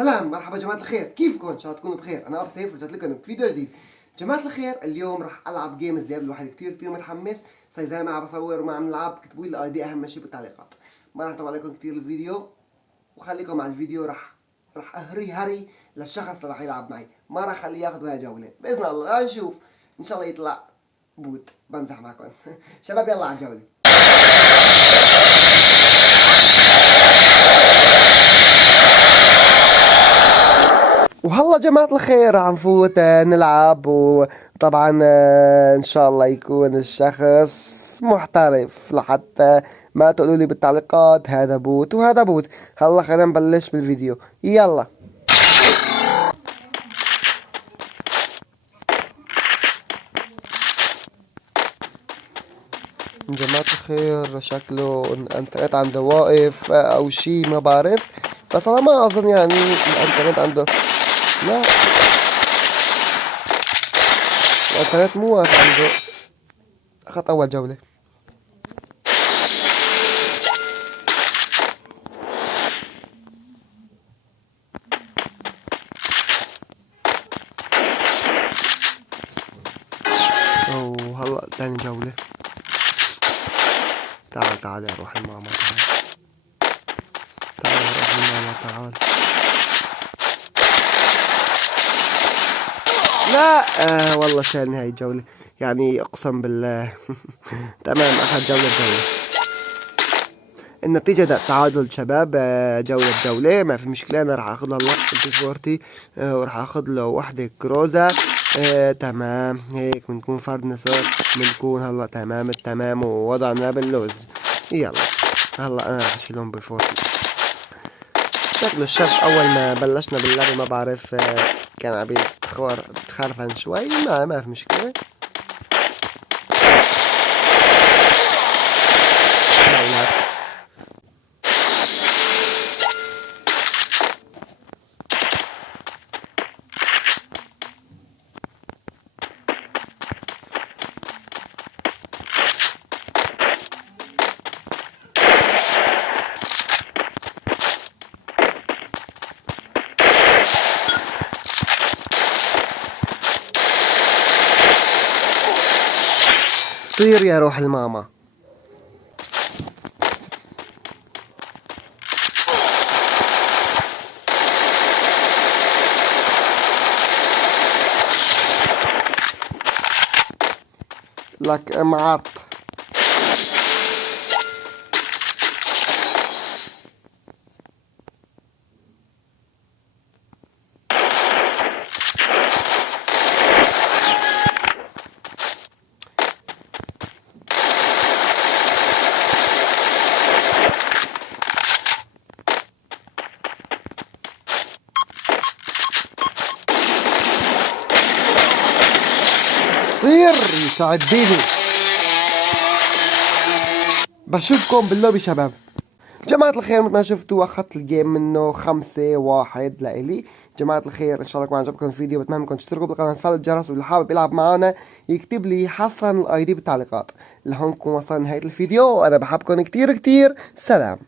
سلام، مرحبا جماعة الخير، كيفكم؟ ان شاء الله تكونوا بخير. انا ابو سيف رجعت لكم بفيديو جديد. جماعة الخير، اليوم راح العب جيم زياد. الواحد كثير متحمس. زي ما عم بصور وما عم نلعب، كتبوا لي الاي دي اهم شيء بالتعليقات. ما راح اطول عليكم كثير الفيديو، وخليكم مع الفيديو. راح هري للشخص اللي راح يلعب معي. ما راح اخليه ياخذ ولا جولة باذن الله. نشوف ان شاء الله يطلع بوت. بمزح معكم. شباب يلا على الجولة. وهلا جماعة الخير راح نفوت نلعب. وطبعا ان شاء الله يكون الشخص محترف لحتى ما تقولوا لي بالتعليقات هذا بوت وهذا بوت. هلا خلينا نبلش بالفيديو، يلا. جماعة الخير شكله الانترنت عنده واقف او شي، ما بعرف، بس انا ما اظن يعني الانترنت عنده. لا، الانترنت مو واقف عنده. اخذت اول جولة. وهلا ثاني جولة. تعال يا روح الماما، تعال يا روح الماما، تعال. لا والله شالني هاي الجولة، يعني اقسم بالله. تمام، اخذ جولة. النتيجة تعادل شباب. جولة ما في مشكلة. انا راح اخذ له الوقت فورتي، وراح اخذ له وحدة كروزة. تمام، هيك بنكون فرد نصر. بنكون هلا تمام ووضعنا باللوز. يلا هلا انا راح اشيلهم بفورتي. شكله الشاب اول ما بلشنا باللعبة ما بعرف، كان عم يتخرفن شوي. ما في مشكلة. طير يا روح الماما. لك معط. طير يساعديني. بشوفكم باللوبي شباب. جماعة الخير، مثل ما شفتوا اخذت الجيم منه 5-1 لإلي. جماعة الخير ان شاء الله يكون عجبكم الفيديو. بتمنى انكم تشتركوا بالقناة وتفعلوا الجرس، واللي حابب يلعب معنا يكتب لي حصرا الاي دي بالتعليقات. لهون نكون وصلنا نهاية الفيديو، وانا بحبكم كتير. سلام.